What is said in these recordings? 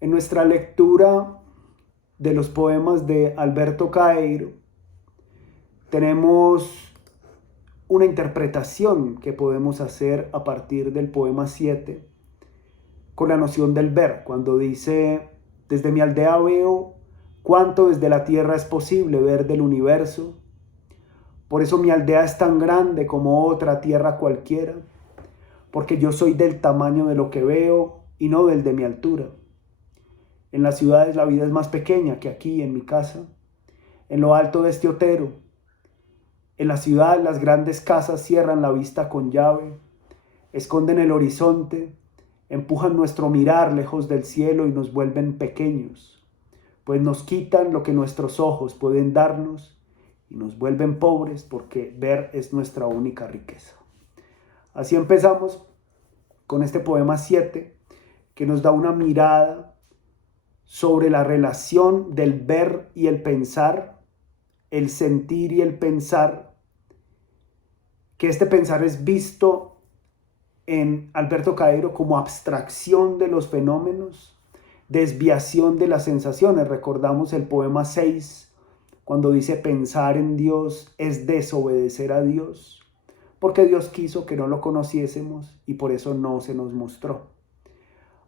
En nuestra lectura de los poemas de Alberto Caeiro, tenemos una interpretación que podemos hacer a partir del poema 7 con la noción del ver, cuando dice: desde mi aldea veo cuánto desde la tierra es posible ver del universo. Por eso mi aldea es tan grande como otra tierra cualquiera, porque yo soy del tamaño de lo que veo y no del de mi altura. En las ciudades la vida es más pequeña que aquí en mi casa, en lo alto de este otero. En la ciudad las grandes casas cierran la vista con llave, esconden el horizonte, empujan nuestro mirar lejos del cielo y nos vuelven pequeños, pues nos quitan lo que nuestros ojos pueden darnos y nos vuelven pobres porque ver es nuestra única riqueza. Así empezamos con este poema 7, que nos da una mirada sobre la relación del ver y el pensar, el sentir y el pensar, que este pensar es visto en Alberto Caeiro como abstracción de los fenómenos, desviación de las sensaciones. Recordamos el poema 6, cuando dice: pensar en Dios es desobedecer a Dios, porque Dios quiso que no lo conociésemos y por eso no se nos mostró.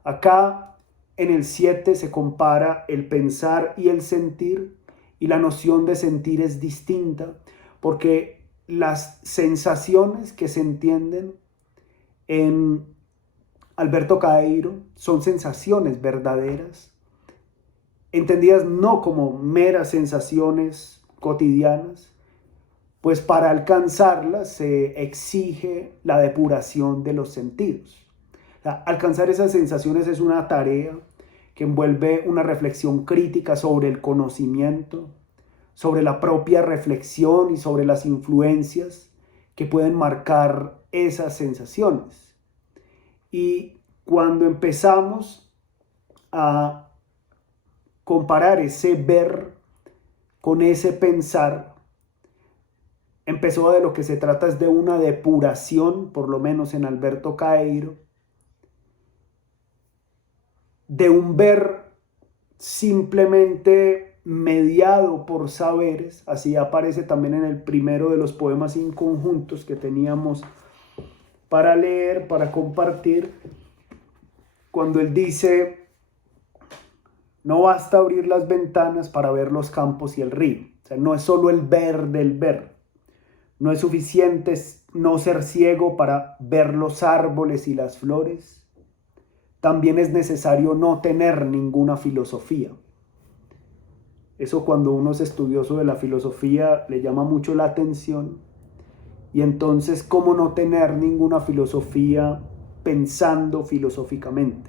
Acá en el 7 se compara el pensar y el sentir, y la noción de sentir es distinta, porque las sensaciones que se entienden en Alberto Caeiro son sensaciones verdaderas, entendidas no como meras sensaciones cotidianas, pues para alcanzarlas se exige la depuración de los sentidos. O sea, alcanzar esas sensaciones es una tarea que envuelve una reflexión crítica sobre el conocimiento, sobre la propia reflexión y sobre las influencias que pueden marcar esas sensaciones. Y cuando empezamos a comparar ese ver con ese pensar, empezó de lo que se trata es de una depuración, por lo menos en Alberto Caeiro, de un ver simplemente mediado por saberes. Así aparece también en el primero de los poemas inconjuntos que teníamos para leer, para compartir, cuando él dice: no basta abrir las ventanas para ver los campos y el río. O sea, no es solo el ver del ver. No es suficiente no ser ciego para ver los árboles y las flores. También es necesario no tener ninguna filosofía. Eso, cuando uno es estudioso de la filosofía, le llama mucho la atención. Y entonces, ¿cómo no tener ninguna filosofía pensando filosóficamente?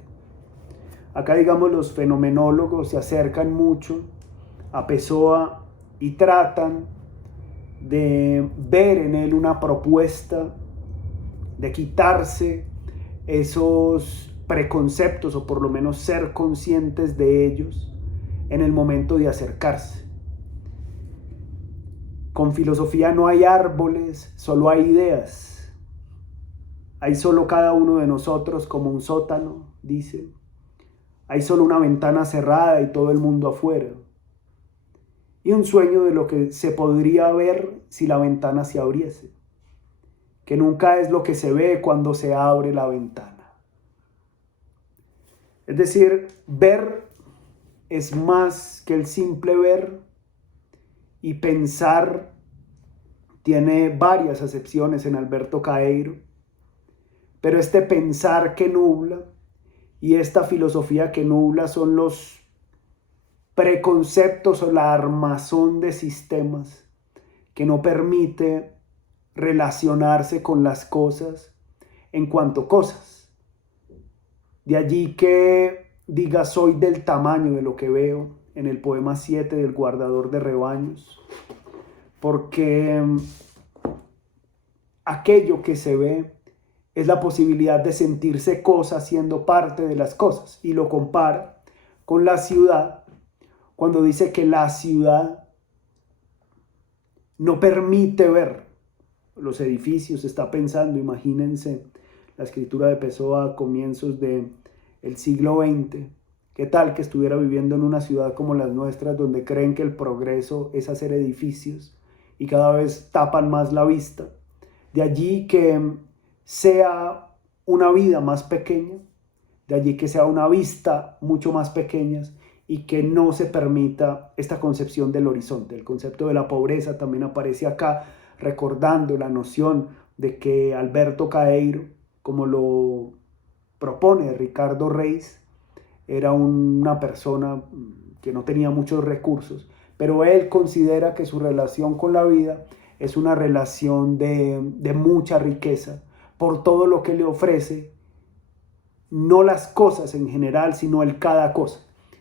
Acá, digamos, los fenomenólogos se acercan mucho a Pessoa y tratan de ver en él una propuesta de quitarse esos preconceptos, o por lo menos ser conscientes de ellos en el momento de acercarse. Con filosofía no hay árboles, solo hay ideas. Hay solo cada uno de nosotros como un sótano, dice. Hay solo una ventana cerrada y todo el mundo afuera. Y un sueño de lo que se podría ver si la ventana se abriese, que nunca es lo que se ve cuando se abre la ventana. Es decir, ver es más que el simple ver, y pensar tiene varias acepciones en Alberto Caeiro, pero este pensar que nubla y esta filosofía que nubla son los preconceptos o la armazón de sistemas que no permite relacionarse con las cosas en cuanto cosas. De allí que diga: soy del tamaño de lo que veo, en el poema 7 del guardador de rebaños, porque aquello que se ve es la posibilidad de sentirse cosa siendo parte de las cosas, y lo compara con la ciudad cuando dice que la ciudad no permite ver los edificios. Está pensando, imagínense, la escritura de Pessoa a comienzos del siglo XX, ¿Qué tal que estuviera viviendo en una ciudad como las nuestras, donde creen que el progreso es hacer edificios y cada vez tapan más la vista? De allí que sea una vida más pequeña, de allí que sea una vista mucho más pequeña y que no se permita esta concepción del horizonte. El concepto de la pobreza también aparece acá, recordando la noción de que Alberto Caeiro, como lo propone Ricardo Reis, era una persona que no tenía muchos recursos, pero él considera que su relación con la vida es una relación de mucha riqueza por todo lo que le ofrece, no las cosas en general, sino el cada cosa,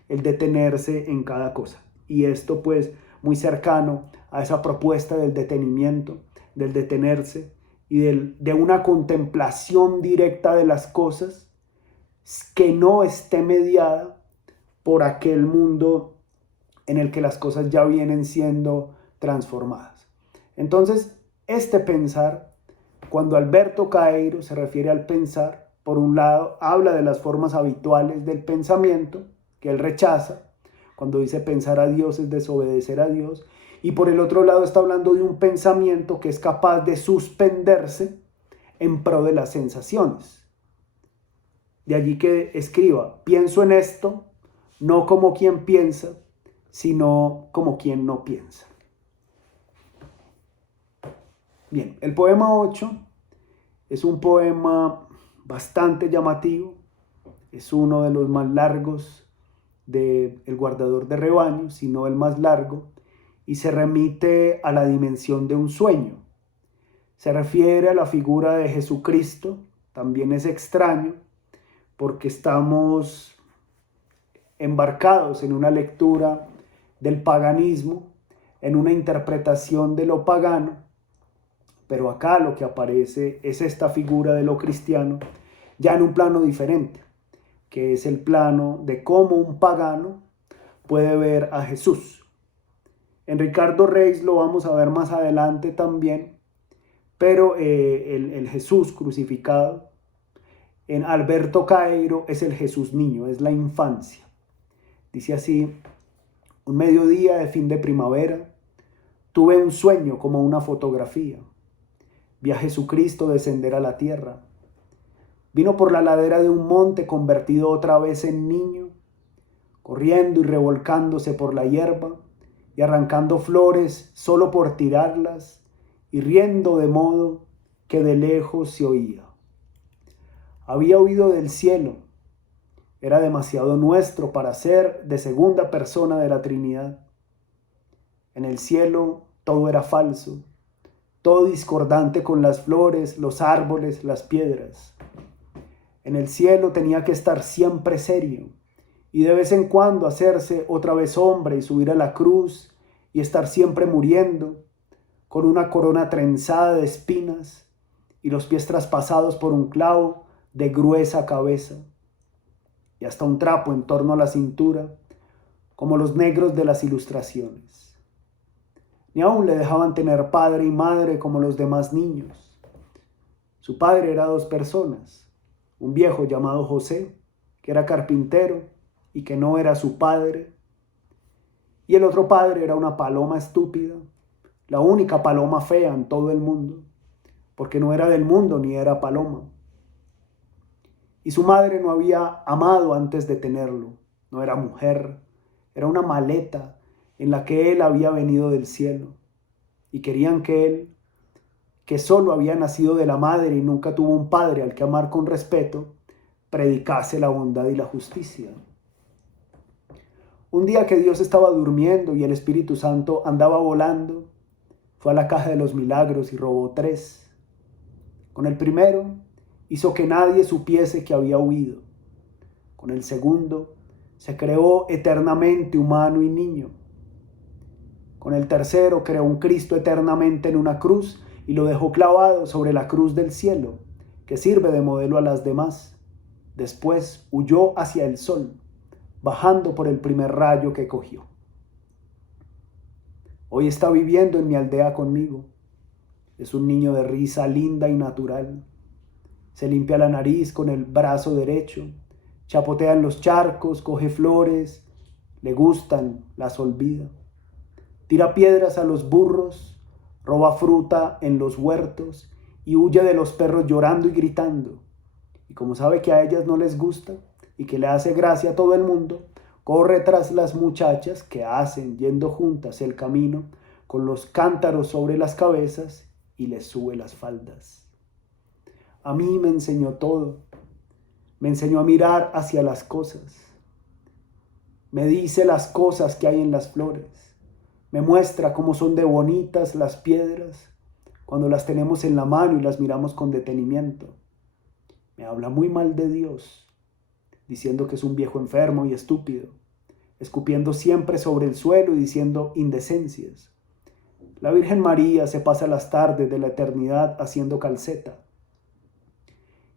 el detenerse en cada cosa. Y esto pues muy cercano a esa propuesta del detenimiento, del detenerse y de una contemplación directa de las cosas que no esté mediada por aquel mundo en el que las cosas ya vienen siendo transformadas. Entonces, este pensar, cuando Alberto Caeiro se refiere al pensar, por un lado, habla de las formas habituales del pensamiento, que él rechaza. Cuando dice pensar a Dios es desobedecer a Dios. Y por el otro lado está hablando de un pensamiento que es capaz de suspenderse en pro de las sensaciones. De allí que escriba, pienso en esto, no como quien piensa, sino como quien no piensa. Bien, el poema 8 es un poema bastante llamativo, es uno de los más largos de El guardador de rebaños, si no el más largo, y se remite a la dimensión de un sueño. Se refiere a la figura de Jesucristo, también es extraño, porque estamos embarcados en una lectura del paganismo, en una interpretación de lo pagano, pero acá lo que aparece es esta figura de lo cristiano, ya en un plano diferente, que es el plano de cómo un pagano puede ver a Jesús. En Ricardo Reis lo vamos a ver más adelante también, pero el Jesús crucificado, en Alberto Caeiro es el Jesús niño, es la infancia. Dice así, un mediodía de fin de primavera, tuve un sueño como una fotografía. Vi a Jesucristo descender a la tierra. Vino por la ladera de un monte convertido otra vez en niño, corriendo y revolcándose por la hierba y arrancando flores solo por tirarlas y riendo de modo que de lejos se oía. Había huido del cielo. Era demasiado nuestro para ser de segunda persona de la Trinidad. En el cielo todo era falso, todo discordante con las flores, los árboles, las piedras. En el cielo tenía que estar siempre serio y de vez en cuando hacerse otra vez hombre y subir a la cruz y estar siempre muriendo con una corona trenzada de espinas y los pies traspasados por un clavo de gruesa cabeza y hasta un trapo en torno a la cintura, como los negros de las ilustraciones. Ni aún le dejaban tener padre y madre como los demás niños. Su padre era dos personas, un viejo llamado José, que era carpintero y que no era su padre, y el otro padre era una paloma estúpida, la única paloma fea en todo el mundo, porque no era del mundo ni era paloma. Y su madre no había amado antes de tenerlo, no era mujer, era una maleta en la que él había venido del cielo. Y querían que él, que solo había nacido de la madre y nunca tuvo un padre al que amar con respeto, predicase la bondad y la justicia. Un día que Dios estaba durmiendo y el Espíritu Santo andaba volando, fue a la caja de los milagros y robó 3. Con el primero, hizo que nadie supiese que había huido. Con el segundo, se creó eternamente humano y niño. Con el tercero, creó un Cristo eternamente en una cruz y lo dejó clavado sobre la cruz del cielo, que sirve de modelo a las demás. Después huyó hacia el sol, bajando por el primer rayo que cogió. Hoy está viviendo en mi aldea conmigo. Es un niño de risa linda y natural. Se limpia la nariz con el brazo derecho, chapotea en los charcos, coge flores, le gustan, las olvida. Tira piedras a los burros, roba fruta en los huertos y huye de los perros llorando y gritando. Y como sabe que a ellas no les gusta y que le hace gracia a todo el mundo, corre tras las muchachas que hacen yendo juntas el camino con los cántaros sobre las cabezas y les sube las faldas. A mí me enseñó todo. Me enseñó a mirar hacia las cosas. Me dice las cosas que hay en las flores. Me muestra cómo son de bonitas las piedras cuando las tenemos en la mano y las miramos con detenimiento. Me habla muy mal de Dios, diciendo que es un viejo enfermo y estúpido, escupiendo siempre sobre el suelo y diciendo indecencias. La Virgen María se pasa las tardes de la eternidad haciendo calceta.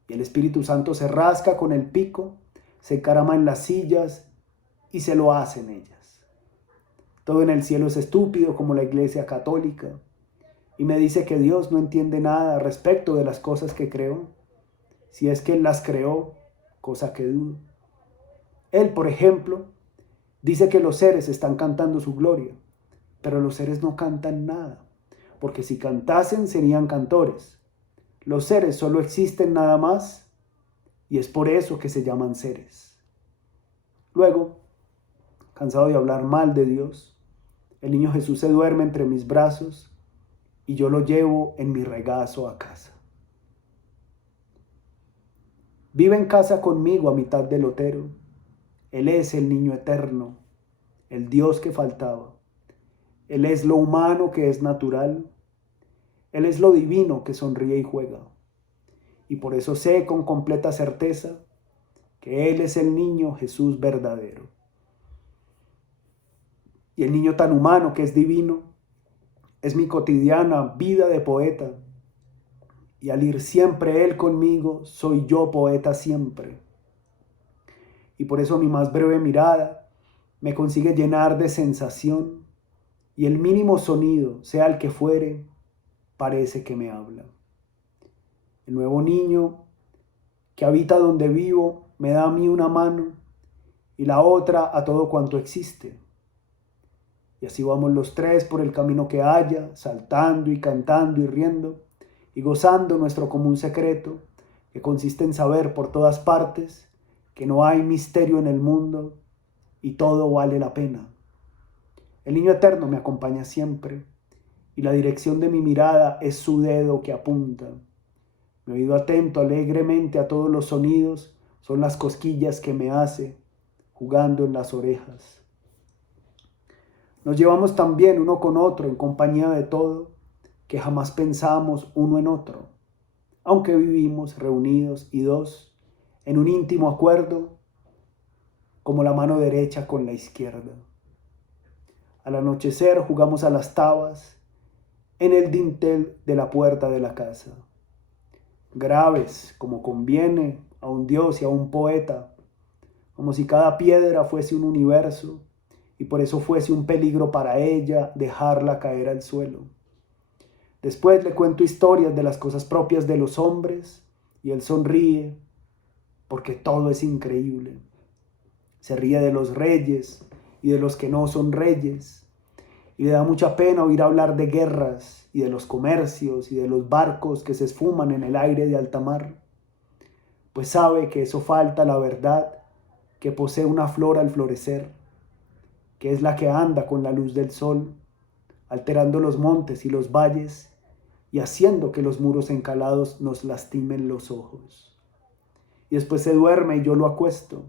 Y el Espíritu Santo se rasca con el pico, se encarama en las sillas y se lo hacen ellas. Todo en el cielo es estúpido como la Iglesia Católica. Y me dice que Dios no entiende nada respecto de las cosas que creó, si es que Él las creó, cosa que dudo. Él, por ejemplo, dice que los seres están cantando su gloria, pero los seres no cantan nada, porque si cantasen serían cantores. Los seres solo existen nada más y es por eso que se llaman seres. Luego, cansado de hablar mal de Dios, el niño Jesús se duerme entre mis brazos y yo lo llevo en mi regazo a casa. Vive en casa conmigo a mitad del lotero. Él es el niño eterno, el Dios que faltaba. Él es lo humano que es natural. Él es lo divino que sonríe y juega. Y por eso sé con completa certeza que Él es el niño Jesús verdadero. Y el niño tan humano que es divino es mi cotidiana vida de poeta. Y al ir siempre Él conmigo, soy yo poeta siempre. Y por eso mi más breve mirada me consigue llenar de sensación y el mínimo sonido, sea el que fuere, parece que me habla. El nuevo niño que habita donde vivo me da a mí una mano y la otra a todo cuanto existe. Y así vamos los tres por el camino que haya, saltando y cantando y riendo y gozando nuestro común secreto, que consiste en saber por todas partes que no hay misterio en el mundo y todo vale la pena. El niño eterno me acompaña siempre y la dirección de mi mirada es su dedo que apunta. Mi oído atento alegremente a todos los sonidos son las cosquillas que me hace jugando en las orejas. Nos llevamos tan bien uno con otro en compañía de todo que jamás pensamos uno en otro, aunque vivimos reunidos y dos en un íntimo acuerdo como la mano derecha con la izquierda. Al anochecer jugamos a las tabas en el dintel de la puerta de la casa. Graves, como conviene a un dios y a un poeta, como si cada piedra fuese un universo y por eso fuese un peligro para ella dejarla caer al suelo. Después le cuento historias de las cosas propias de los hombres y él sonríe porque todo es increíble. Se ríe de los reyes y de los que no son reyes y le da mucha pena oír hablar de guerras y de los comercios y de los barcos que se esfuman en el aire de alta mar, pues sabe que eso falta a la verdad que posee una flor al florecer, que es la que anda con la luz del sol, alterando los montes y los valles y haciendo que los muros encalados nos lastimen los ojos. Y después se duerme y yo lo acuesto,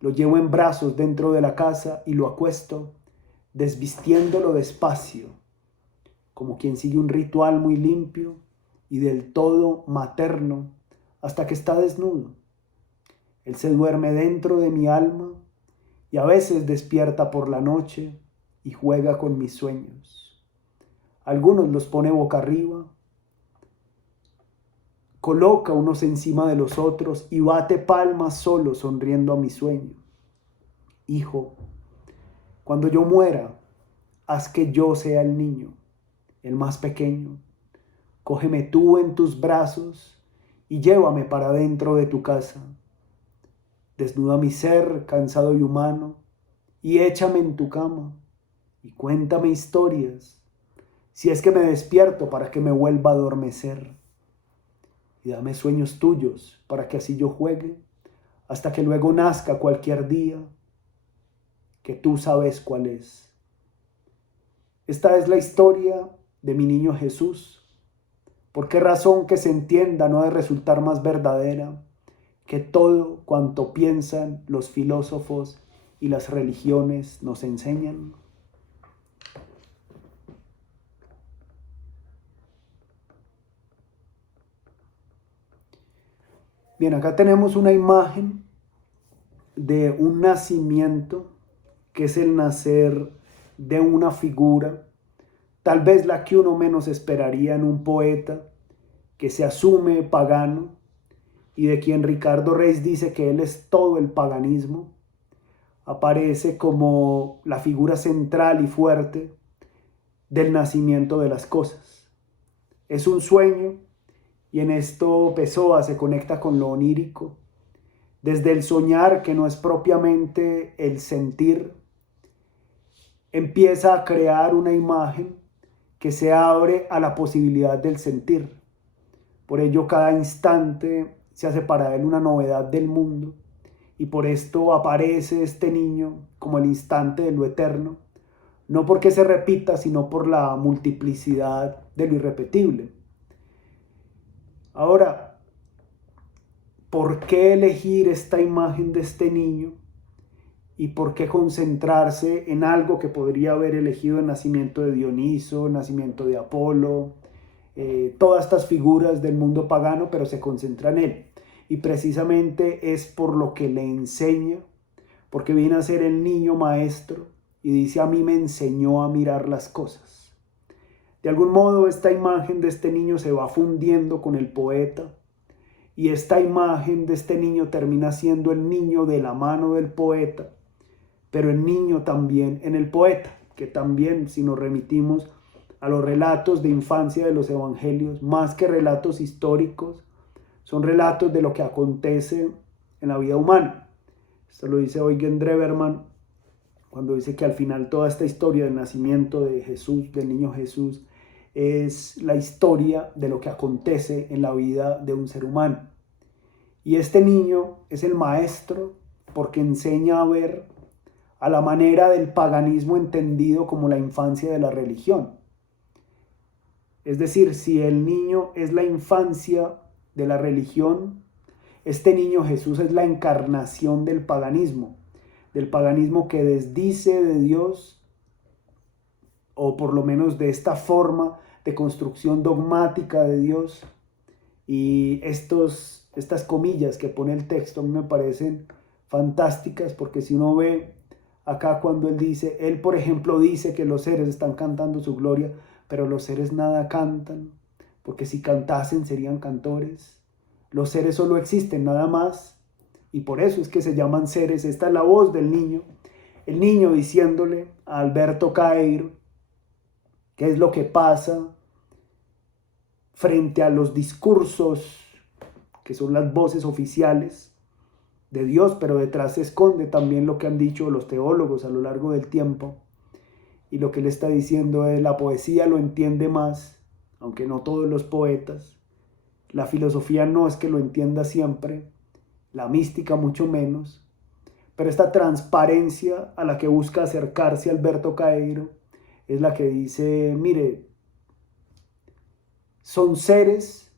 lo llevo en brazos dentro de la casa y lo acuesto, desvistiéndolo despacio, como quien sigue un ritual muy limpio y del todo materno hasta que está desnudo. Él se duerme dentro de mi alma y a veces despierta por la noche y juega con mis sueños. Algunos los pone boca arriba, coloca unos encima de los otros y bate palmas solo sonriendo a mi sueño. Hijo, cuando yo muera, haz que yo sea el niño, el más pequeño. Cógeme tú en tus brazos y llévame para dentro de tu casa. Desnuda mi ser, cansado y humano, y échame en tu cama, y cuéntame historias, si es que me despierto para que me vuelva a adormecer. Y dame sueños tuyos para que así yo juegue, hasta que luego nazca cualquier día, que tú sabes cuál es. Esta es la historia de mi niño Jesús. ¿Por qué razón que se entienda no ha de resultar más verdadera que todo cuanto piensan los filósofos y las religiones nos enseñan? Bien, acá tenemos una imagen de un nacimiento, que es el nacer de una figura, tal vez la que uno menos esperaría en un poeta que se asume pagano y de quien Ricardo Reis dice que él es todo el paganismo. Aparece como la figura central y fuerte del nacimiento de las cosas. Es un sueño, y en esto Pessoa se conecta con lo onírico, desde el soñar, que no es propiamente el sentir, empieza a crear una imagen que se abre a la posibilidad del sentir. Por ello, cada instante se hace para él una novedad del mundo, y por esto aparece este niño como el instante de lo eterno, no porque se repita, sino por la multiplicidad de lo irrepetible. Ahora, ¿por qué elegir esta imagen de este niño? ¿Y por qué concentrarse en algo que podría haber elegido el nacimiento de Dioniso, el nacimiento de Apolo, todas estas figuras del mundo pagano, pero se concentra en él? Y precisamente es por lo que le enseña, porque viene a ser el niño maestro y dice: a mí me enseñó a mirar las cosas. De algún modo esta imagen de este niño se va fundiendo con el poeta, y esta imagen de este niño termina siendo el niño de la mano del poeta, pero el niño también en el poeta, que también, si nos remitimos a los relatos de infancia de los evangelios, más que relatos históricos, son relatos de lo que acontece en la vida humana. Esto lo dice Eugen Drewermann cuando dice que al final toda esta historia del nacimiento de Jesús, del niño Jesús, es la historia de lo que acontece en la vida de un ser humano. Y este niño es el maestro porque enseña a ver a la manera del paganismo entendido como la infancia de la religión. Es decir, si el niño es la infancia de la religión, este niño Jesús es la encarnación del paganismo que desdice de Dios, o por lo menos de esta forma de construcción dogmática de Dios. Y estas comillas que pone el texto a mí me parecen fantásticas, porque si uno ve acá cuando él por ejemplo dice que los seres están cantando su gloria, pero los seres nada cantan, porque si cantasen serían cantores. Los seres solo existen nada más, y por eso es que se llaman seres. Esta es la voz del niño, el niño diciéndole a Alberto Caeiro qué es lo que pasa frente a los discursos que son las voces oficiales de Dios, pero detrás se esconde también lo que han dicho los teólogos a lo largo del tiempo. Y lo que él está diciendo es: la poesía lo entiende más, aunque no todos los poetas. La filosofía no es que lo entienda siempre, la mística mucho menos. Pero esta transparencia a la que busca acercarse Alberto Caeiro es la que dice: mire, son seres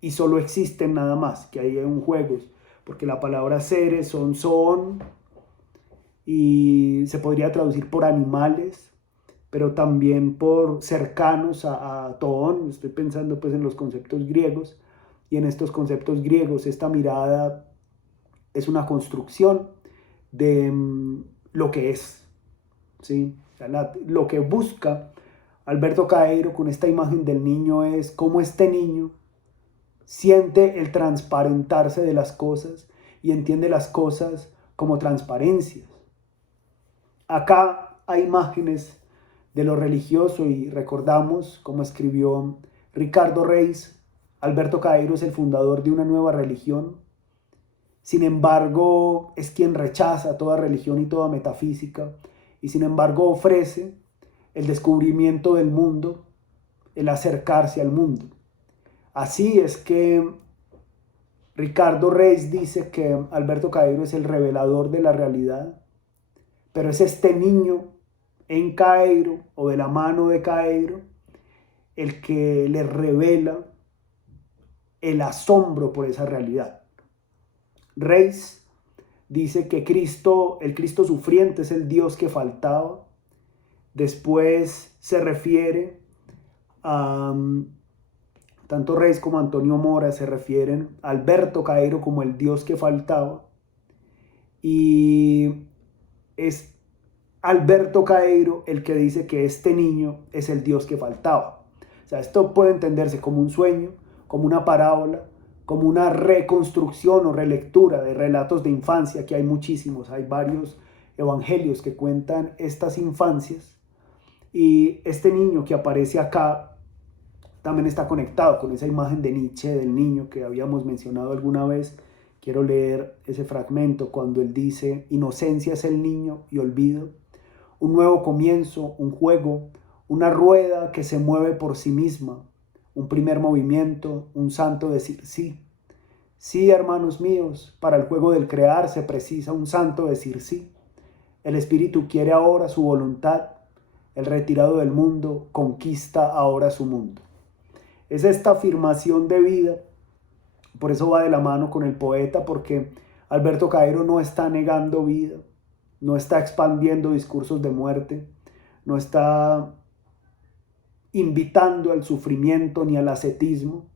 y solo existen nada más, que ahí hay un juego, porque la palabra seres son, y se podría traducir por animales, pero también por cercanos a toón. Estoy pensando pues en los conceptos griegos, y en estos conceptos griegos esta mirada es una construcción de lo que es, ¿sí? O sea, lo que busca Alberto Caeiro con esta imagen del niño es cómo este niño siente el transparentarse de las cosas y entiende las cosas como transparencias. Acá hay imágenes de lo religioso, y recordamos, como escribió Ricardo Reis, Alberto Caeiro es el fundador de una nueva religión. sin embargo es quien rechaza toda religión y toda metafísica, y sin embargo ofrece el descubrimiento del mundo, el acercarse al mundo. Así es que Ricardo Reis dice que Alberto Caeiro es el revelador de la realidad, pero es este niño en Caeiro o de la mano de Caeiro el que le revela el asombro por esa realidad. Reis dice que Cristo, el Cristo sufriente, es el Dios que faltaba. Después se refiere a tanto Reis como Antonio Mora se refieren a Alberto Caeiro como el Dios que faltaba. Y es Alberto Caeiro el que dice que este niño es el Dios que faltaba. O sea, esto puede entenderse como un sueño, como una parábola, como una reconstrucción o relectura de relatos de infancia, que hay muchísimos, hay varios evangelios que cuentan estas infancias. Y este niño que aparece acá también está conectado con esa imagen de Nietzsche del niño que habíamos mencionado alguna vez. Quiero leer ese fragmento cuando él dice: inocencia es el niño y olvido, un nuevo comienzo, un juego, una rueda que se mueve por sí misma, un primer movimiento, un santo decir sí. Sí, hermanos míos, para el juego del crear se precisa un santo decir sí. El espíritu quiere ahora su voluntad, el retirado del mundo conquista ahora su mundo. Es esta afirmación de vida, por eso va de la mano con el poeta, porque Alberto Caeiro no está negando vida, no está expandiendo discursos de muerte, no está invitando al sufrimiento ni al ascetismo,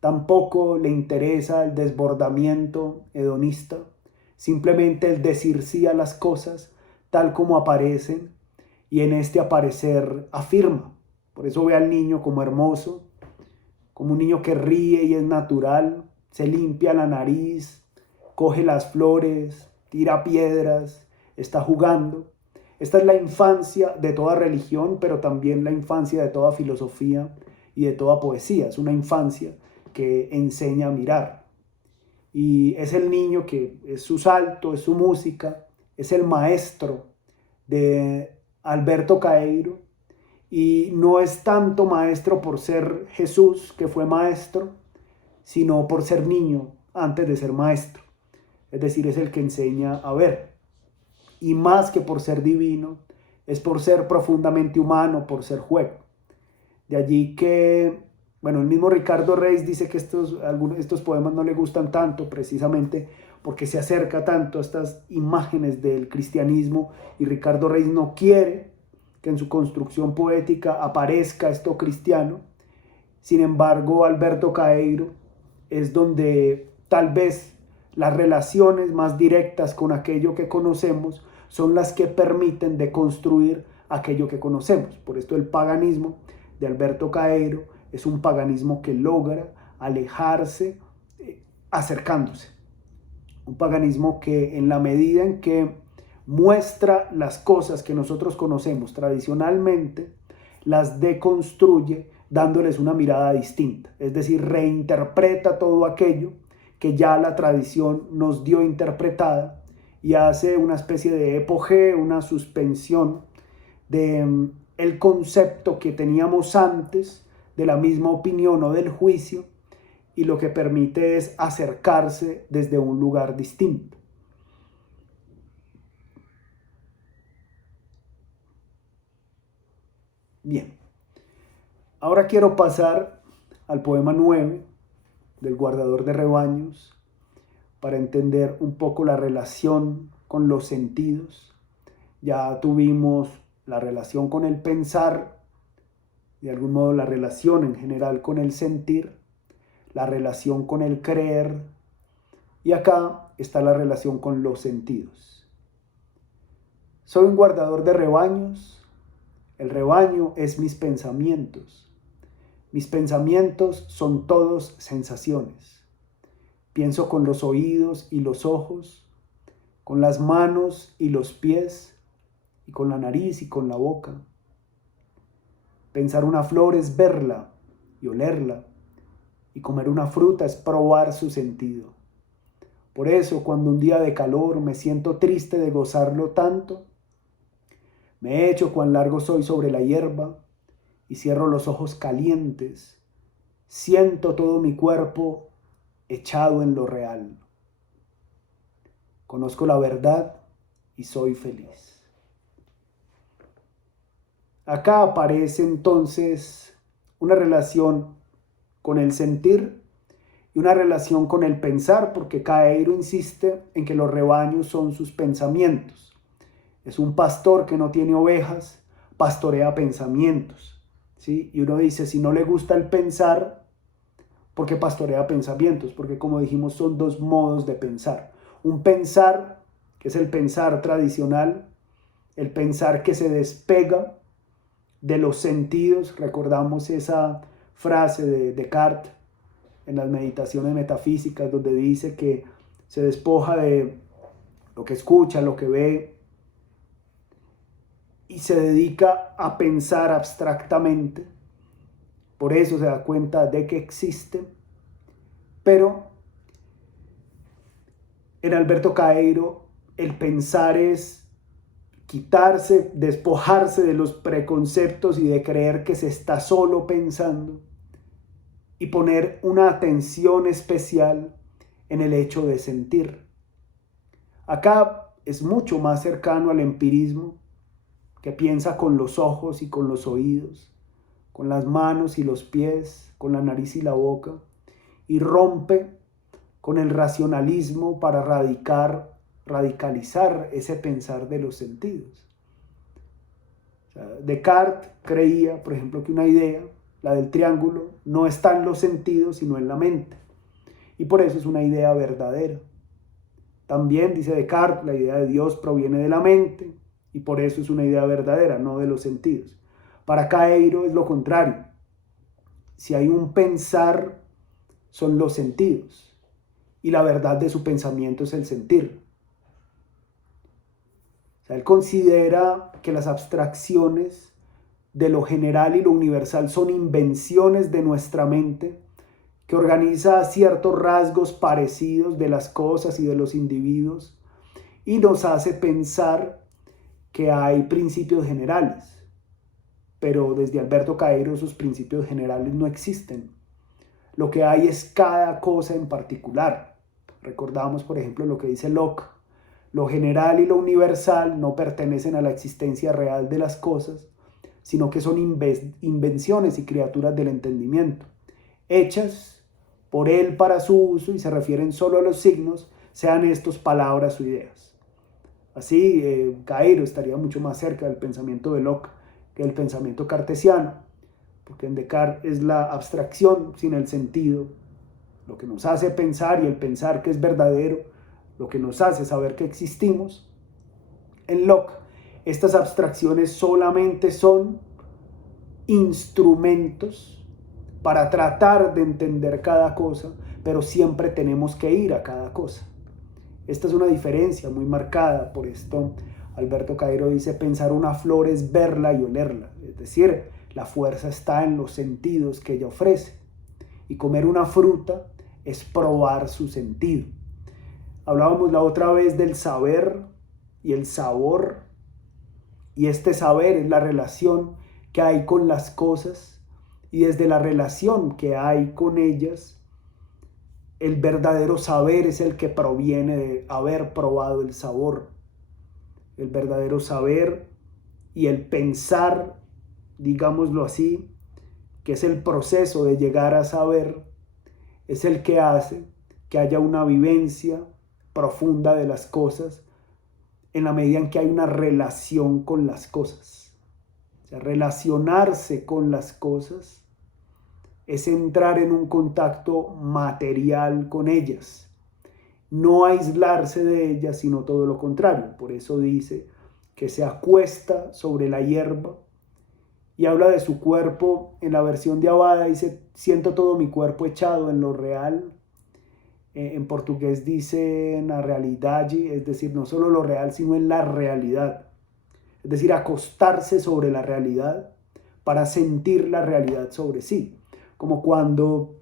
tampoco le interesa el desbordamiento hedonista, simplemente el decir sí a las cosas tal como aparecen, y en este aparecer afirma. Por eso ve al niño como hermoso, como un niño que ríe y es natural, se limpia la nariz, coge las flores, tira piedras, está jugando. Esta es la infancia de toda religión, pero también la infancia de toda filosofía y de toda poesía. Es una infancia que enseña a mirar. Y es el niño que es su salto, es su música, es el maestro de Alberto Caeiro. Y no es tanto maestro por ser Jesús, que fue maestro, sino por ser niño antes de ser maestro. Es decir, es el que enseña a ver. Y más que por ser divino, es por ser profundamente humano, por ser juego. De allí que, bueno, el mismo Ricardo Reis dice que algunos de estos poemas no le gustan tanto, precisamente porque se acerca tanto a estas imágenes del cristianismo, y Ricardo Reis no quiere que en su construcción poética aparezca esto cristiano. Sin embargo, Alberto Caeiro es donde tal vez las relaciones más directas con aquello que conocemos son las que permiten deconstruir aquello que conocemos. Por esto el paganismo de Alberto Caeiro es un paganismo que logra alejarse acercándose. Un paganismo que, en la medida en que muestra las cosas que nosotros conocemos tradicionalmente, las deconstruye dándoles una mirada distinta. Es decir, reinterpreta todo aquello que ya la tradición nos dio interpretada y hace una especie de epogeo, una suspensión de el concepto que teníamos antes de la misma opinión o del juicio, y lo que permite es acercarse desde un lugar distinto. Bien, ahora quiero pasar al poema 9 del guardador de rebaños para entender un poco la relación con los sentidos. Ya tuvimos la relación con el pensar, de algún modo la relación en general con el sentir, la relación con el creer, y acá está la relación con los sentidos. Soy un guardador de rebaños, el rebaño es mis pensamientos. Mis pensamientos son todos sensaciones. Pienso con los oídos y los ojos, con las manos y los pies, y con la nariz y con la boca. Pensar una flor es verla y olerla, y comer una fruta es probar su sentido. Por eso, cuando un día de calor me siento triste de gozarlo tanto, me echo cuán largo soy sobre la hierba y cierro los ojos calientes. Siento todo mi cuerpo echado en lo real. Conozco la verdad y soy feliz. Acá aparece entonces una relación con el sentir y una relación con el pensar, porque Caeiro insiste en que los rebaños son sus pensamientos. Es un pastor que no tiene ovejas, pastorea pensamientos, ¿sí? Y uno dice, si no le gusta el pensar, ¿por qué pastorea pensamientos? Porque como dijimos, son dos modos de pensar. Un pensar, que es el pensar tradicional, el pensar que se despega de los sentidos. Recordamos esa frase de Descartes en las meditaciones metafísicas, donde dice que se despoja de lo que escucha, lo que ve, y se dedica a pensar abstractamente. Por eso se da cuenta de que existe. Pero en Alberto Caeiro el pensar es quitarse, despojarse de los preconceptos y de creer que se está solo pensando y poner una atención especial en el hecho de sentir. Acá es mucho más cercano al empirismo, que piensa con los ojos y con los oídos, con las manos y los pies, con la nariz y la boca, y rompe con el racionalismo para radicalizar ese pensar de los sentidos. O sea, Descartes creía, por ejemplo, que una idea, la del triángulo, no está en los sentidos, sino en la mente. Y por eso es una idea verdadera. También dice Descartes, la idea de Dios proviene de la mente, y por eso es una idea verdadera, no de los sentidos. Para Caeiro es lo contrario. Si hay un pensar, son los sentidos. Y la verdad de su pensamiento es el sentir. O sea, él considera que las abstracciones de lo general y lo universal son invenciones de nuestra mente, que organiza ciertos rasgos parecidos de las cosas y de los individuos, y nos hace pensar que hay principios generales. Pero desde Alberto Caeiro esos principios generales no existen. Lo que hay es cada cosa en particular. Recordamos, por ejemplo, lo que dice Locke. Lo general y lo universal no pertenecen a la existencia real de las cosas, sino que son invenciones y criaturas del entendimiento, hechas por él para su uso y se refieren solo a los signos, sean estos palabras o ideas. Así, Caeiro estaría mucho más cerca del pensamiento de Locke que del pensamiento cartesiano, porque en Descartes es la abstracción sin el sentido, lo que nos hace pensar, y el pensar que es verdadero, lo que nos hace saber que existimos. En Locke, estas abstracciones solamente son instrumentos para tratar de entender cada cosa, pero siempre tenemos que ir a cada cosa. Esta es una diferencia muy marcada, por esto Alberto Caeiro dice, pensar una flor es verla y olerla, es decir, la fuerza está en los sentidos que ella ofrece, y comer una fruta es probar su sentido. Hablábamos la otra vez del saber y el sabor, y este saber es la relación que hay con las cosas, y desde la relación que hay con ellas, el verdadero saber es el que proviene de haber probado el sabor. El verdadero saber y el pensar, digámoslo así, que es el proceso de llegar a saber, es el que hace que haya una vivencia profunda de las cosas en la medida en que hay una relación con las cosas. O sea, relacionarse con las cosas es entrar en un contacto material con ellas, no aislarse de ellas, sino todo lo contrario. Por eso dice que se acuesta sobre la hierba y habla de su cuerpo. En la versión de Abada dice, siento todo mi cuerpo echado en lo real. En portugués dice na realidade, es decir, no solo lo real, sino en la realidad. Es decir, acostarse sobre la realidad para sentir la realidad sobre sí. Como cuando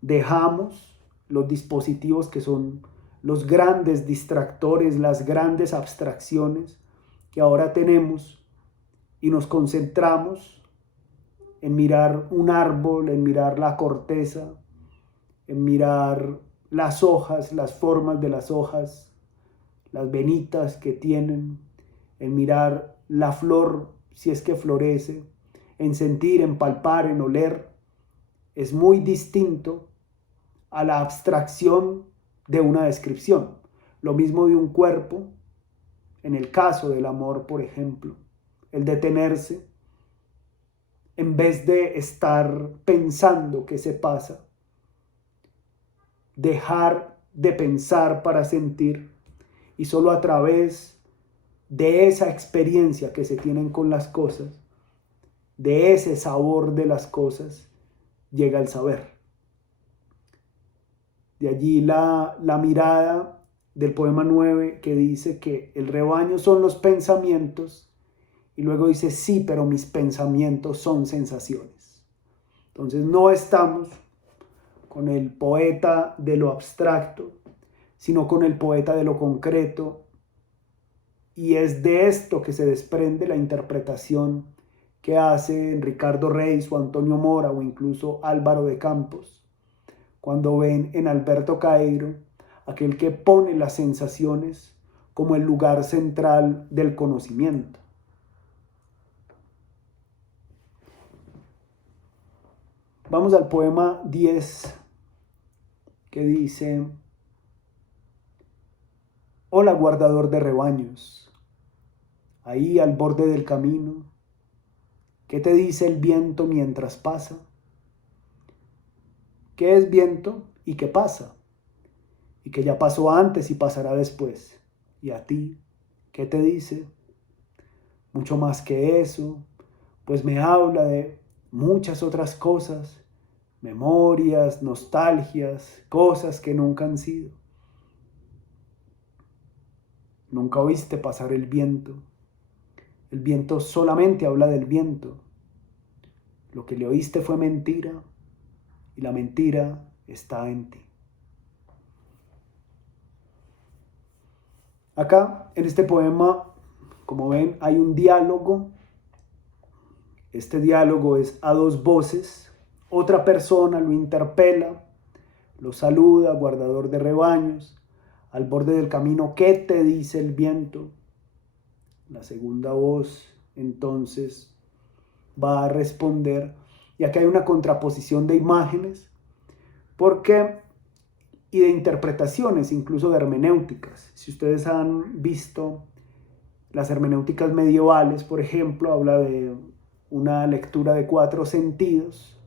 dejamos los dispositivos que son los grandes distractores, las grandes abstracciones que ahora tenemos y nos concentramos en mirar un árbol, en mirar la corteza, en mirar las hojas, las formas de las hojas, las venitas que tienen, en mirar la flor si es que florece, en sentir, en palpar, en oler, es muy distinto a la abstracción de una descripción. Lo mismo de un cuerpo, en el caso del amor, por ejemplo, el detenerse, en vez de estar pensando qué se pasa, dejar de pensar para sentir, y solo a través de esa experiencia que se tienen con las cosas, de ese sabor de las cosas, llega el saber. De allí la mirada del poema 9 que dice que el rebaño son los pensamientos, y luego dice, sí, pero mis pensamientos son sensaciones. Entonces no estamos con el poeta de lo abstracto, sino con el poeta de lo concreto, y es de esto que se desprende la interpretación que hacen Ricardo Reis o Antonio Mora o incluso Álvaro de Campos, cuando ven en Alberto Caeiro aquel que pone las sensaciones como el lugar central del conocimiento. Vamos al poema 10, que dice: hola, guardador de rebaños, ahí al borde del camino, ¿qué te dice el viento mientras pasa? ¿Qué es viento y qué pasa? Y que ya pasó antes y pasará después. ¿Y a ti qué te dice? Mucho más que eso, pues me habla de muchas otras cosas, memorias, nostalgias, cosas que nunca han sido. Nunca oíste pasar el viento. El viento solamente habla del viento. Lo que le oíste fue mentira, y la mentira está en ti. Acá, en este poema, como ven, hay un diálogo. Este diálogo es a dos voces. Otra persona lo interpela, lo saluda, guardador de rebaños, al borde del camino, ¿qué te dice el viento? La segunda voz, entonces, va a responder. Y acá hay una contraposición de imágenes, y de interpretaciones, incluso de hermenéuticas. Si ustedes han visto las hermenéuticas medievales, por ejemplo, habla de una lectura de 4 sentidos,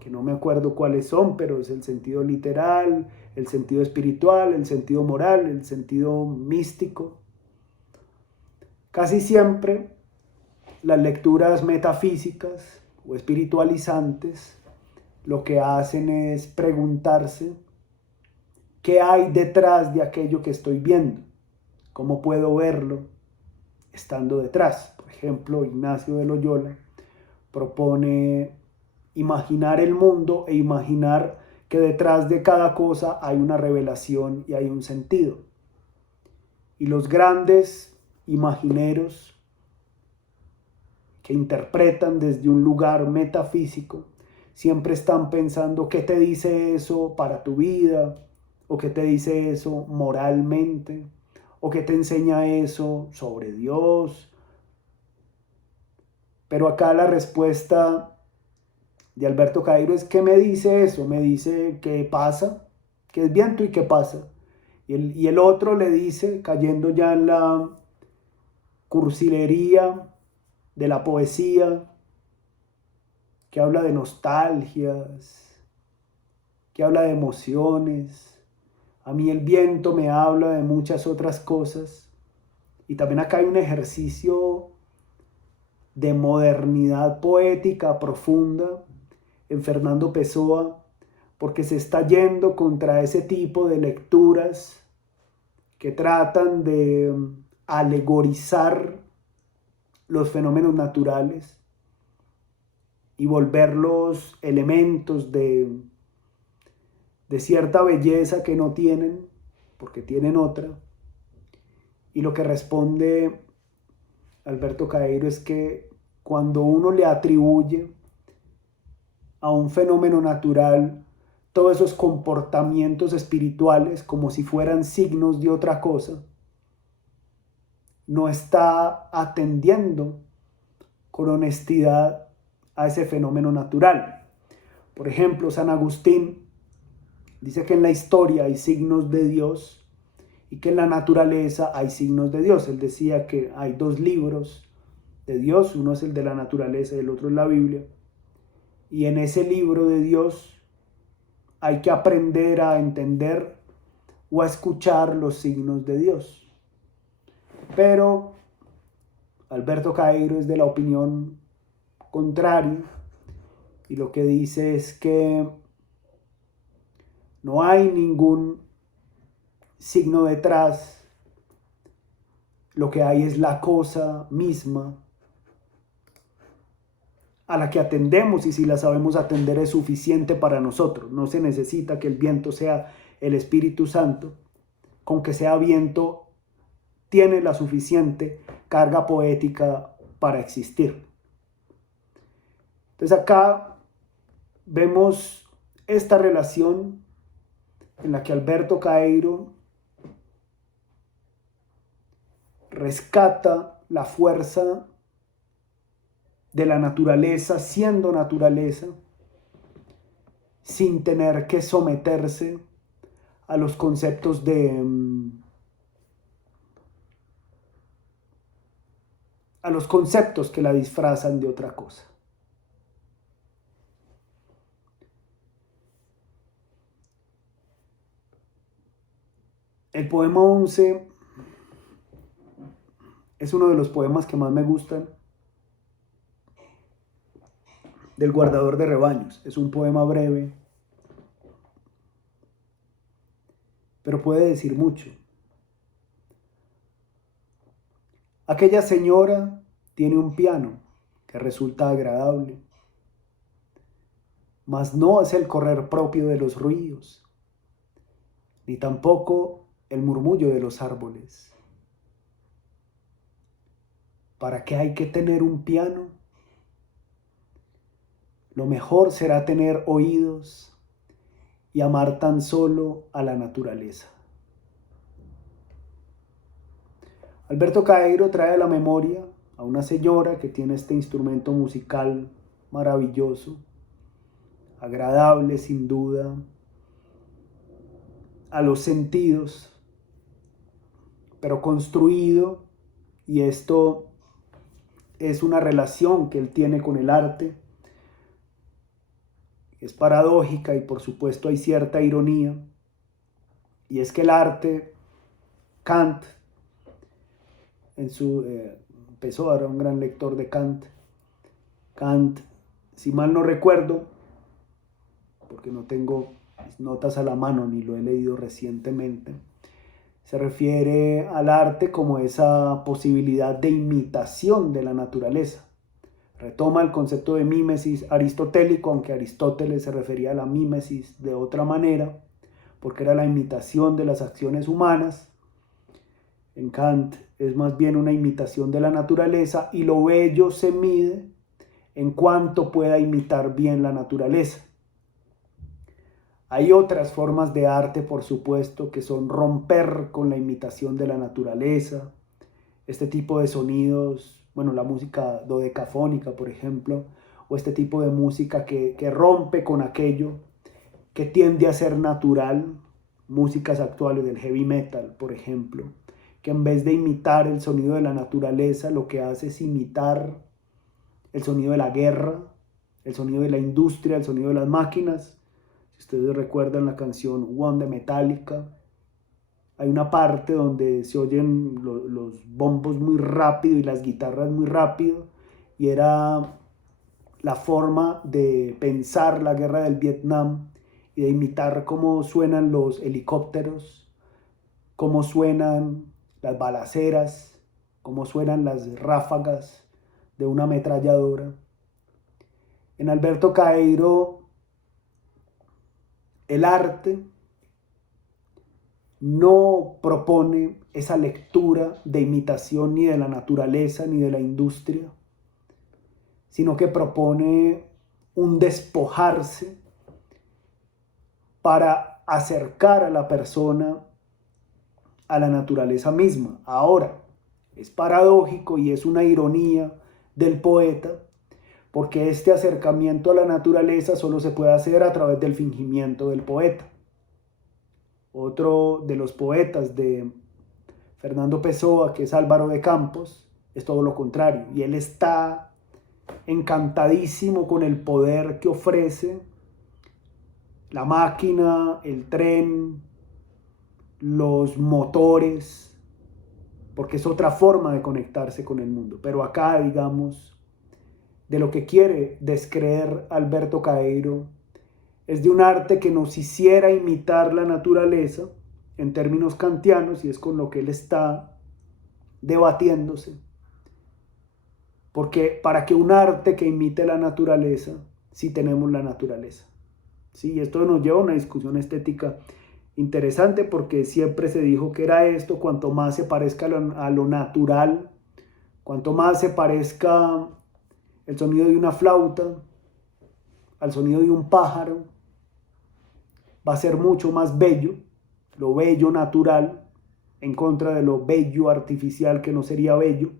que no me acuerdo cuáles son, pero es el sentido literal, el sentido espiritual, el sentido moral, el sentido místico. Casi siempre las lecturas metafísicas o espiritualizantes lo que hacen es preguntarse qué hay detrás de aquello que estoy viendo, cómo puedo verlo estando detrás. Por ejemplo, Ignacio de Loyola propone imaginar el mundo e imaginar que detrás de cada cosa hay una revelación y hay un sentido. Y los grandes imagineros que interpretan desde un lugar metafísico siempre están pensando qué te dice eso para tu vida, o qué te dice eso moralmente, o qué te enseña eso sobre Dios. Pero acá la respuesta de Alberto Caeiro es: ¿qué me dice eso? Me dice qué pasa, qué es viento y qué pasa. Y el otro le dice, cayendo ya en la cursilería de la poesía, que habla de nostalgias, que habla de emociones. A mí el viento me habla de muchas otras cosas. Y también acá hay un ejercicio de modernidad poética profunda en Fernando Pessoa, porque se está yendo contra ese tipo de lecturas que tratan de alegorizar los fenómenos naturales y volverlos elementos de cierta belleza que no tienen, porque tienen otra. Y lo que responde Alberto Caeiro es que cuando uno le atribuye a un fenómeno natural todos esos comportamientos espirituales como si fueran signos de otra cosa, no está atendiendo con honestidad a ese fenómeno natural. Por ejemplo, San Agustín dice que en la historia hay signos de Dios y que en la naturaleza hay signos de Dios. Él decía que hay dos libros de Dios, uno es el de la naturaleza y el otro es la Biblia. Y en ese libro de Dios hay que aprender a entender o a escuchar los signos de Dios. Pero Alberto Caeiro es de la opinión contraria y lo que dice es que no hay ningún signo detrás, lo que hay es la cosa misma a la que atendemos, y si la sabemos atender es suficiente para nosotros. No se necesita que el viento sea el Espíritu Santo, con que sea viento tiene la suficiente carga poética para existir. Entonces acá vemos esta relación en la que Alberto Caeiro rescata la fuerza de la naturaleza siendo naturaleza, sin tener que someterse a los conceptos que la disfrazan de otra cosa. El poema 11 es uno de los poemas que más me gustan del guardador de rebaños. Es un poema breve, pero puede decir mucho. Aquella señora tiene un piano que resulta agradable, mas no es el correr propio de los ruidos, ni tampoco el murmullo de los árboles. ¿Para qué hay que tener un piano? Lo mejor será tener oídos y amar tan solo a la naturaleza. Alberto Caeiro trae a la memoria a una señora que tiene este instrumento musical maravilloso, agradable sin duda, a los sentidos, pero construido, y esto es una relación que él tiene con el arte. Es paradójica y por supuesto hay cierta ironía, y es que el arte, Kant, empezó, era un gran lector de Kant. Kant, si mal no recuerdo, porque no tengo mis notas a la mano ni lo he leído recientemente, se refiere al arte como esa posibilidad de imitación de la naturaleza. Retoma el concepto de mímesis aristotélico, aunque Aristóteles se refería a la mímesis de otra manera, porque era la imitación de las acciones humanas. En Kant es más bien una imitación de la naturaleza, y lo bello se mide en cuanto pueda imitar bien la naturaleza. Hay otras formas de arte, por supuesto, que son romper con la imitación de la naturaleza. Este tipo de sonidos, la música dodecafónica, por ejemplo, o este tipo de música que rompe con aquello que tiende a ser natural. Músicas actuales del heavy metal, por ejemplo, que en vez de imitar el sonido de la naturaleza, lo que hace es imitar el sonido de la guerra, el sonido de la industria, el sonido de las máquinas. Si ustedes recuerdan la canción One de Metallica, hay una parte donde se oyen los bombos muy rápido y las guitarras muy rápido, y era la forma de pensar la guerra del Vietnam y de imitar cómo suenan los helicópteros, cómo suenan las balaceras, cómo suenan las ráfagas de una ametralladora. En Alberto Caeiro, el arte no propone esa lectura de imitación ni de la naturaleza ni de la industria, sino que propone un despojarse para acercar a la persona a la naturaleza misma. Ahora, es paradójico y es una ironía del poeta, porque este acercamiento a la naturaleza solo se puede hacer a través del fingimiento del poeta. Otro de los poetas de Fernando Pessoa, que es Álvaro de Campos, es todo lo contrario, y él está encantadísimo con el poder que ofrece la máquina, el tren, los motores, porque es otra forma de conectarse con el mundo. Pero acá, digamos, de lo que quiere descreer Alberto Caeiro es de un arte que nos hiciera imitar la naturaleza en términos kantianos, y es con lo que él está debatiéndose. Porque para que un arte que imite la naturaleza, sí tenemos la naturaleza. Sí, esto nos lleva a una discusión estética interesante, porque siempre se dijo que era esto: cuanto más se parezca a lo natural, cuanto más se parezca el sonido de una flauta al sonido de un pájaro, va a ser mucho más bello, lo bello natural, en contra de lo bello artificial, que no sería bello.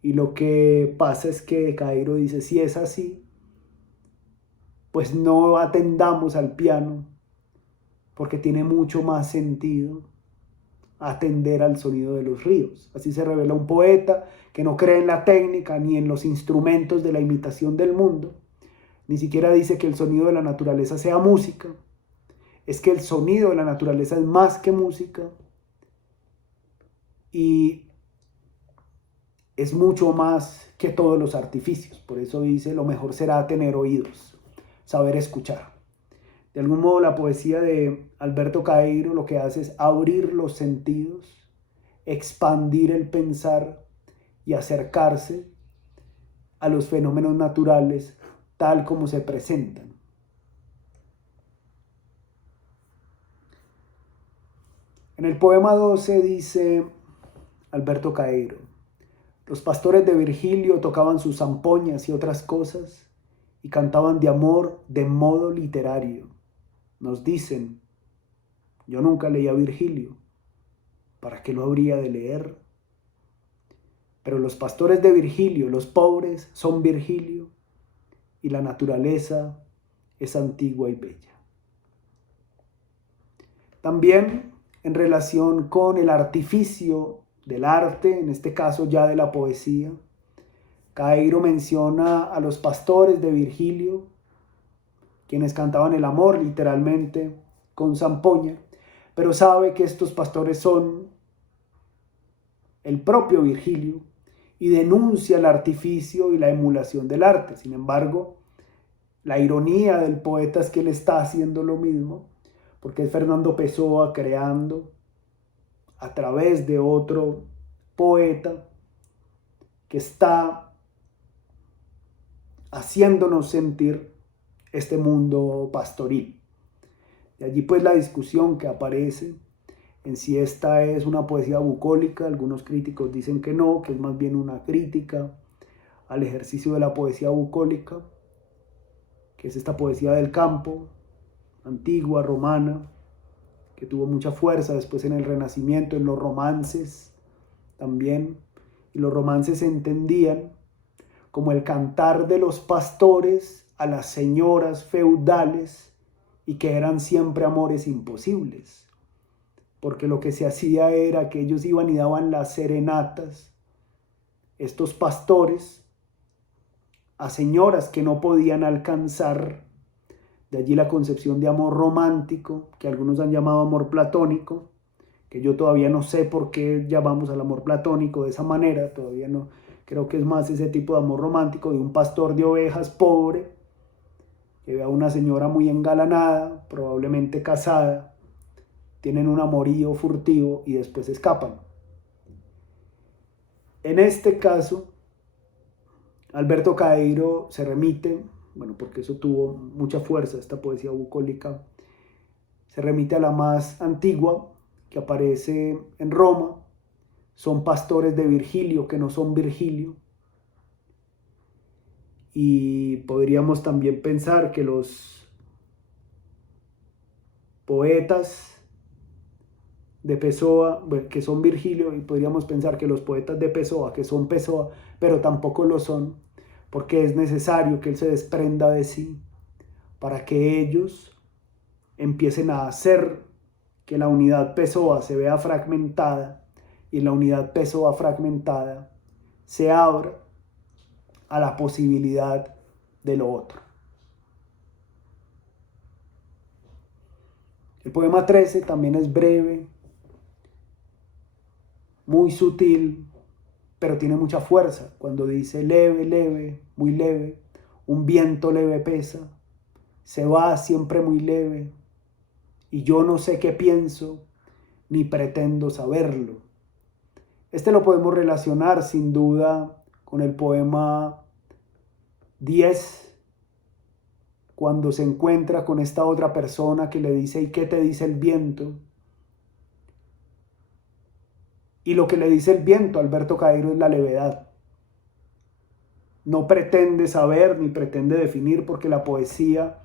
Y lo que pasa es que Caeiro dice: si es así, pues no atendamos al piano, porque tiene mucho más sentido atender al sonido de los ríos. Así se revela un poeta que no cree en la técnica ni en los instrumentos de la imitación del mundo. Ni siquiera dice que el sonido de la naturaleza sea música. Es que el sonido de la naturaleza es más que música, y es mucho más que todos los artificios. Por eso dice: lo mejor será tener oídos, saber escuchar. De algún modo, la poesía de Alberto Caeiro lo que hace es abrir los sentidos, expandir el pensar y acercarse a los fenómenos naturales tal como se presentan. En el poema 12 dice Alberto Caeiro: los pastores de Virgilio tocaban sus zampoñas y otras cosas y cantaban de amor de modo literario. Nos dicen: yo nunca leí a Virgilio, ¿para qué lo habría de leer? Pero los pastores de Virgilio, los pobres, son Virgilio, y la naturaleza es antigua y bella. También en relación con el artificio del arte, en este caso ya de la poesía, Caeiro menciona a los pastores de Virgilio, quienes cantaban el amor literalmente con zampoña, pero sabe que estos pastores son el propio Virgilio y denuncia el artificio y la emulación del arte. Sin embargo, la ironía del poeta es que él está haciendo lo mismo, porque es Fernando Pessoa creando a través de otro poeta que está haciéndonos sentir este mundo pastoril. De allí pues la discusión que aparece en si esta es una poesía bucólica. Algunos críticos dicen que no, que es más bien una crítica al ejercicio de la poesía bucólica, que es esta poesía del campo, antigua, romana, que tuvo mucha fuerza después en el Renacimiento, en los romances también. Y los romances se entendían como el cantar de los pastores a las señoras feudales, y que eran siempre amores imposibles, porque lo que se hacía era que ellos iban y daban las serenatas, estos pastores, a señoras que no podían alcanzar. De allí la concepción de amor romántico, que algunos han llamado amor platónico, que yo todavía no sé por qué llamamos al amor platónico de esa manera, todavía no. Creo que es más ese tipo de amor romántico de un pastor de ovejas pobre, que ve a una señora muy engalanada, probablemente casada, tienen un amorío furtivo y después escapan. En este caso, Alberto Caeiro se remite, bueno, porque eso tuvo mucha fuerza, esta poesía bucólica, se remite a la más antigua, que aparece en Roma. Son pastores de Virgilio, que no son Virgilio. Y podríamos también pensar que los poetas de Pessoa, bueno, que son Virgilio, y podríamos pensar que los poetas de Pessoa, que son Pessoa, pero tampoco lo son, porque es necesario que él se desprenda de sí para que ellos empiecen a hacer que la unidad Pessoa se vea fragmentada, y la unidad Pessoa fragmentada se abra a la posibilidad de lo otro. El poema 13 también es breve, muy sutil, pero tiene mucha fuerza. Cuando dice leve, leve, muy leve, un viento leve pesa, se va siempre muy leve, y yo no sé qué pienso, ni pretendo saberlo. Este lo podemos relacionar sin duda con el poema 10, cuando se encuentra con esta otra persona que le dice, ¿y qué te dice el viento? Y lo que le dice el viento a Alberto Caeiro es la levedad. No pretende saber ni pretende definir, porque la poesía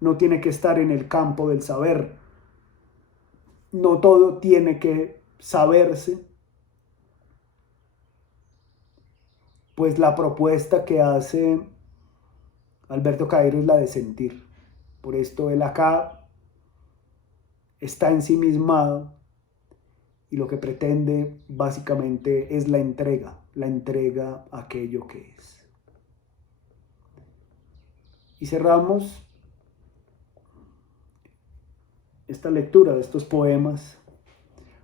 no tiene que estar en el campo del saber. No todo tiene que saberse, pues la propuesta que hace Alberto Caeiro es la de sentir. Por esto él acá está ensimismado, y lo que pretende básicamente es la entrega a aquello que es. Y cerramos esta lectura de estos poemas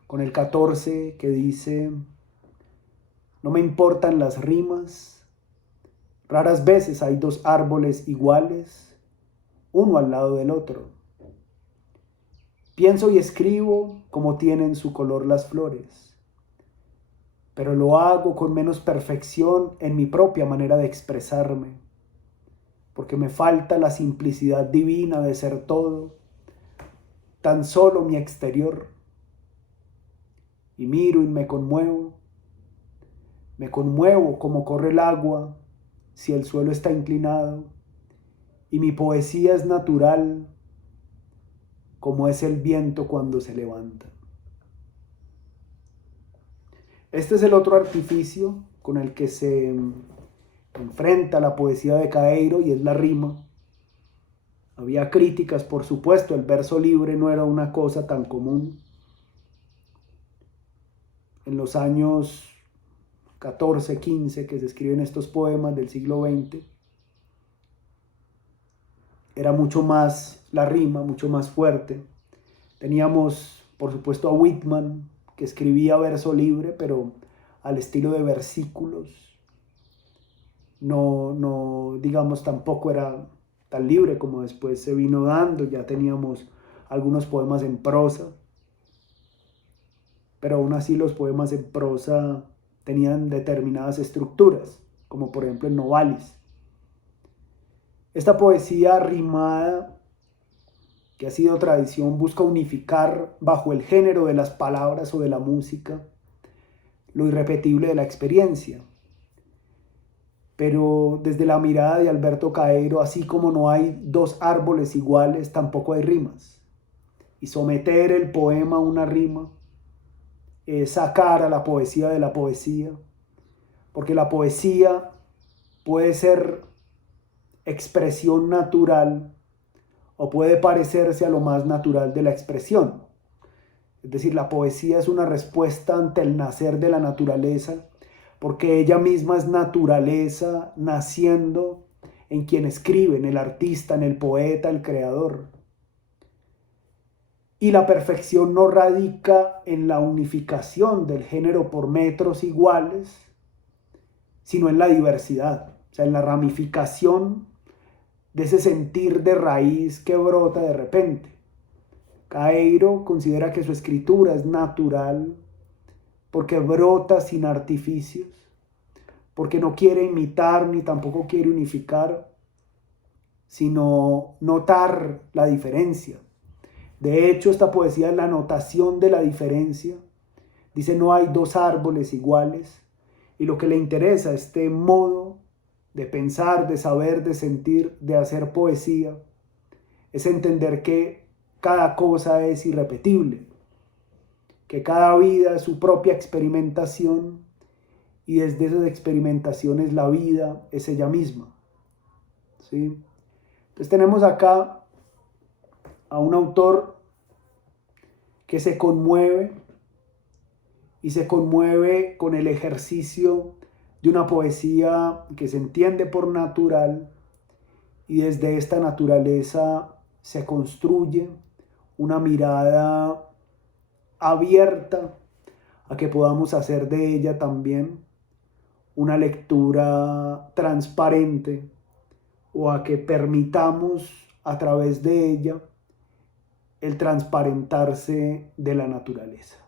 con el 14, que dice: no me importan las rimas, raras veces hay dos árboles iguales, uno al lado del otro. Pienso y escribo como tienen su color las flores, pero lo hago con menos perfección en mi propia manera de expresarme, porque me falta la simplicidad divina de ser todo, tan solo mi exterior. Y miro y me conmuevo como corre el agua si el suelo está inclinado, y mi poesía es natural como es el viento cuando se levanta. Este es el otro artificio con el que se enfrenta la poesía de Caeiro, y es la rima. Había críticas, por supuesto, el verso libre no era una cosa tan común. En los años 14, 15, que se escriben estos poemas del siglo XX, era mucho más la rima, mucho más fuerte. Teníamos, por supuesto, a Whitman, que escribía verso libre, pero al estilo de versículos. No, digamos, tampoco era tan libre como después se vino dando. Ya teníamos algunos poemas en prosa, pero aún así los poemas en prosa tenían determinadas estructuras, como por ejemplo en Novalis. Esta poesía rimada, que ha sido tradición, busca unificar bajo el género de las palabras o de la música lo irrepetible de la experiencia. Pero desde la mirada de Alberto Caeiro, así como no hay dos árboles iguales, tampoco hay rimas. Y someter el poema a una rima es sacar a la poesía de la poesía, porque la poesía puede ser expresión natural o puede parecerse a lo más natural de la expresión. Es decir, la poesía es una respuesta ante el nacer de la naturaleza, porque ella misma es naturaleza naciendo en quien escribe, en el artista, en el poeta, el creador. Y la perfección no radica en la unificación del género por metros iguales, sino en la diversidad, o sea, en la ramificación de ese sentir de raíz que brota de repente. Caeiro considera que su escritura es natural porque brota sin artificios, porque no quiere imitar ni tampoco quiere unificar, sino notar la diferencia, De hecho, esta poesía es la notación de la diferencia. Dice, no hay dos árboles iguales. Y lo que le interesa, este modo de pensar, de saber, de sentir, de hacer poesía, es entender que cada cosa es irrepetible, que cada vida es su propia experimentación y desde esas experimentaciones la vida es ella misma. ¿Sí? Entonces tenemos acá a un autor que se conmueve y se conmueve con el ejercicio de una poesía que se entiende por natural y desde esta naturaleza se construye una mirada abierta a que podamos hacer de ella también una lectura transparente o a que permitamos a través de ella el transparentarse de la naturaleza.